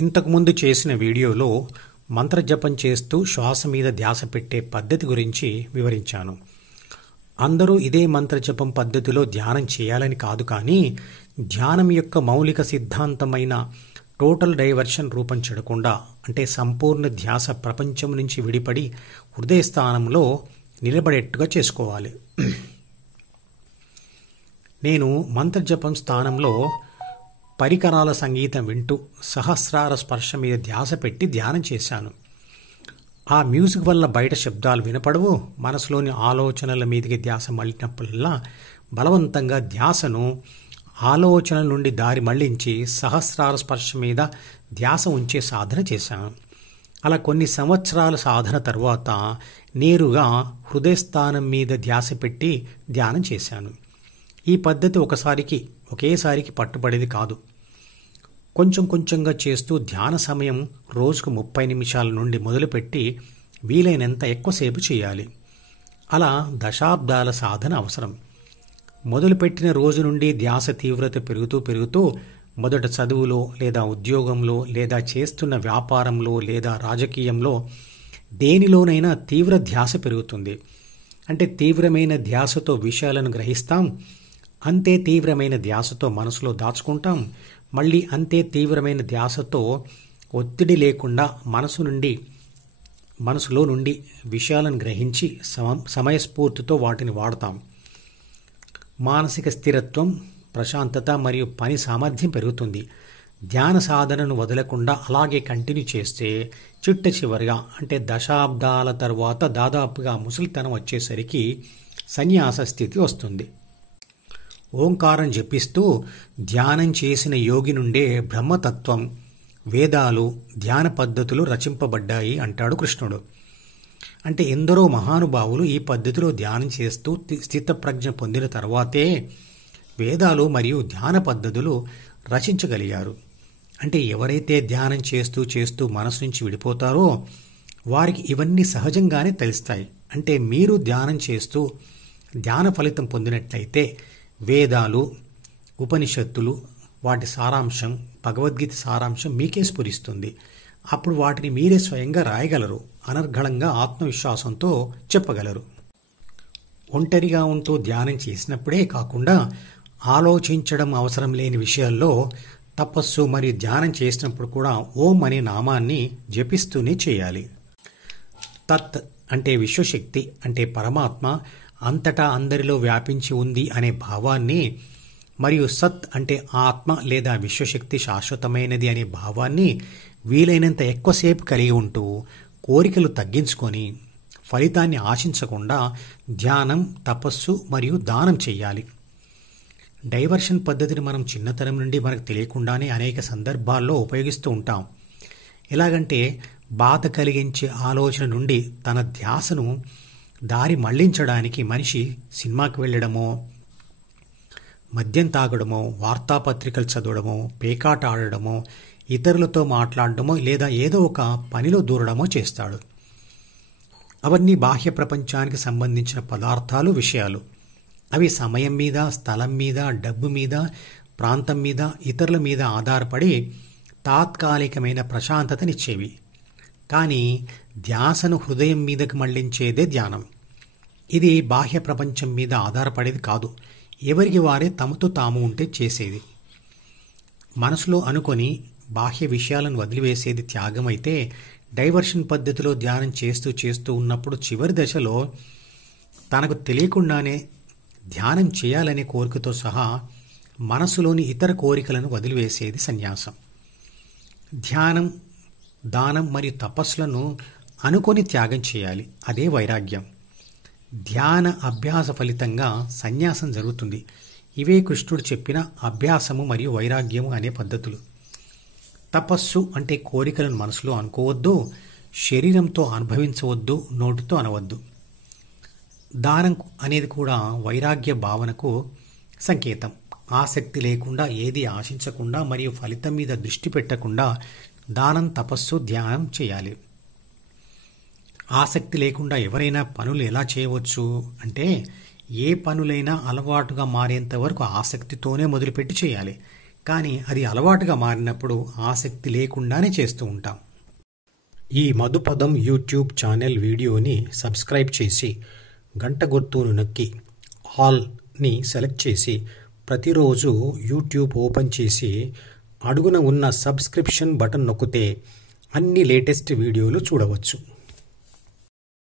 ఇంతకుముందు చేసిన వీడియోలో మంత్రజపం చేస్తూ శ్వాస మీద ధ్యాస పెట్టే పద్ధతి గురించి వివరించాను. అందరూ ఇదే మంత్రజపం పద్ధతిలో ధ్యానం చేయాలని కాదు, కానీ ధ్యానం యొక్క మౌలిక సిద్ధాంతమైన టోటల్ డైవర్షన్ రూపం చెడకుండా, అంటే సంపూర్ణ ధ్యాస ప్రపంచం నుంచి విడిపడి హృదయ స్థానంలో నిలబడేట్టుగా చేసుకోవాలి. నేను మంత్రజపం స్థానంలో పరికరాల సంగీతం వింటూ సహస్రార స్పర్శ మీద ధ్యాస పెట్టి ధ్యానం చేశాను. ఆ మ్యూజిక్ వల్ల బయట శబ్దాలు వినపడవు. మనసులోని ఆలోచనల మీదకి ధ్యాస మళ్ళినప్పుడల్లా బలవంతంగా ధ్యాసను ఆలోచనల నుండి దారి మళ్లించి సహస్రార స్పర్శ మీద ధ్యాస ఉంచే సాధన చేశాను. అలా కొన్ని సంవత్సరాల సాధన తర్వాత నేరుగా హృదయస్థానం మీద ధ్యాస పెట్టి ధ్యానం చేశాను. ఈ పద్ధతి ఒకేసారికి పట్టుబడేది కాదు. కొంచెం కొంచెంగా చేస్తూ ధ్యాన సమయం రోజుకు 30 నిమిషాల నుండి మొదలుపెట్టి వీలైనంత ఎక్కువసేపు చేయాలి. అలా దశాబ్దాల సాధన అవసరం. మొదలుపెట్టిన రోజు నుండి ధ్యాస తీవ్రత పెరుగుతూ మొదట చదువులో లేదా ఉద్యోగంలో లేదా చేస్తున్న వ్యాపారంలో లేదా రాజకీయంలో దేనిలోనైనా తీవ్ర ధ్యాస పెరుగుతుంది. అంటే తీవ్రమైన ధ్యాసతో విషయాలను గ్రహిస్తాం, అంతే తీవ్రమైన ధ్యాసతో మనసులో దాచుకుంటాం, మళ్ళీ అంతే తీవ్రమైన ధ్యాసతో ఒత్తిడి లేకుండా మనసులో నుండి విషయాలను గ్రహించి సమయస్ఫూర్తితో వాటిని వాడతాం. మానసిక స్థిరత్వం, ప్రశాంతత మరియు పని సామర్థ్యం పెరుగుతుంది. ధ్యాన సాధనను వదలకుండా అలాగే కంటిన్యూ చేస్తే చిట్ట చివరిగా, అంటే దశాబ్దాల తర్వాత దాదాపుగా ముసలితనం వచ్చేసరికి సన్యాస స్థితి వస్తుంది. ఓంకారం జపిస్తూ ధ్యానం చేసిన యోగి నుండే బ్రహ్మతత్వం, వేదాలు, ధ్యాన పద్ధతులు రచింపబడ్డాయి అంటాడు కృష్ణుడు. అంటే ఎందరో మహానుభావులు ఈ పద్ధతిలో ధ్యానం చేస్తూ స్థితప్రజ్ఞ పొందిన తర్వాతే వేదాలు మరియు ధ్యాన పద్ధతులు రచించగలిగారు. అంటే ఎవరైతే ధ్యానం చేస్తూ మనసు నుంచి విడిపోతారో వారికి ఇవన్నీ సహజంగానే తెలుస్తాయి. అంటే మీరు ధ్యానం చేస్తూ ధ్యాన ఫలితం పొందినట్లయితే వేదాలు, ఉపనిషత్తులు, వాటి సారాంశం, భగవద్గీత సారాంశం మీకే స్ఫురిస్తుంది. అప్పుడు వాటిని మీరే స్వయంగా రాయగలరు, అనర్గళంగా ఆత్మవిశ్వాసంతో చెప్పగలరు. ఒంటరిగా ఉంటూ ధ్యానం చేసినప్పుడే కాకుండా ఆలోచించడం అవసరం లేని విషయాల్లో తపస్సు మరియు ధ్యానం చేసినప్పుడు కూడా ఓం అనే నామాన్ని జపిస్తూనే చేయాలి. తత్ అంటే విశ్వశక్తి, అంటే పరమాత్మ అంతటా అందరిలో వ్యాపించి ఉంది అనే భావాన్ని, మరియు సత్ అంటే ఆత్మ లేదా విశ్వశక్తి శాశ్వతమైనది అనే భావాన్ని వీలైనంత ఎక్కువసేపు కలిగి ఉంటూ కోరికలు తగ్గించుకొని ఫలితాన్ని ఆశించకుండా ధ్యానం, తపస్సు మరియు దానం చేయాలి. డైవర్షన్ పద్ధతిని మనం చిన్నతనం నుండి మనకు తెలియకుండానే అనేక సందర్భాల్లో ఉపయోగిస్తూ ఉంటాం. ఎలాగంటే బాధ కలిగించే ఆలోచన నుండి తన ధ్యాసను దారి మళ్లించడానికి మనిషి సినిమాకి వెళ్ళడమో, మద్యం తాగడమో, వార్తాపత్రికలు చదవడమో, పేకాట ఆడడమో, ఇతరులతో మాట్లాడడమో లేదా ఏదో ఒక పనిలో దూరడమో చేస్తాడు. అవన్నీ బాహ్య ప్రపంచానికి సంబంధించిన పదార్థాలు, విషయాలు. అవి సమయం మీద, స్థలం మీద, డబ్బు మీద, ప్రాంతం మీద, ఇతరుల మీద ఆధారపడి తాత్కాలికమైన ప్రశాంతతనిచ్చేవి. కానీ ధ్యాసను హృదయం మీదకు మళ్లించేదే ధ్యానం. ఇది బాహ్య ప్రపంచం మీద ఆధారపడేది కాదు, ఎవరికి వారే తమతో తాము ఉంటే చేసేది. మనసులో అనుకొని బాహ్య విషయాలను వదిలివేసేది త్యాగం అయితే, డైవర్షన్ పద్ధతిలో ధ్యానం చేస్తూ ఉన్నప్పుడు చివరి దశలో తనకు తెలియకుండానే ధ్యానం చేయాలనే కోరికతో సహా మనసులోని ఇతర కోరికలను వదిలివేసేది సన్యాసం. ధ్యానం, దానం మరియు తపస్సులను అనుకొని త్యాగం చేయాలి. అదే వైరాగ్యం. ధ్యాన అభ్యాస ఫలితంగా సన్యాసం జరుగుతుంది. ఇవే కృష్ణుడు చెప్పిన అభ్యాసము మరియు వైరాగ్యము అనే పద్ధతులు. తపస్సు అంటే కోరికలను మనసులో అనుకోవద్దు, శరీరంతో అనుభవించవద్దు, నోటితో అనవద్దు. దానం అనేది కూడా వైరాగ్య భావనకు సంకేతం. ఆసక్తి లేకుండా, ఏది ఆశించకుండా మరియు ఫలితం మీద దృష్టి పెట్టకుండా దానం, తపస్సు, ధ్యానం చేయాలి. ఆసక్తి లేకుండా ఎవరైనా పనులు ఎలా చేయవచ్చు అంటే, ఏ పనులైనా అలవాటుగా మారేంత వరకు ఆసక్తితోనే మొదలుపెట్టి చేయాలి. కానీ అది అలవాటుగా మారినప్పుడు ఆసక్తి లేకుండానే చేస్తూ ఉంటాం. ఈ మధుపదం యూట్యూబ్ ఛానల్ వీడియోని సబ్స్క్రైబ్ చేసి గంట గుర్తును నొక్కి ఆల్ని సెలెక్ట్ చేసి ప్రతిరోజు యూట్యూబ్ ఓపెన్ చేసి అడుగున ఉన్న సబ్స్క్రిప్షన్ బటన్ నొక్కితే అన్ని లేటెస్ట్ వీడియోలు చూడవచ్చు.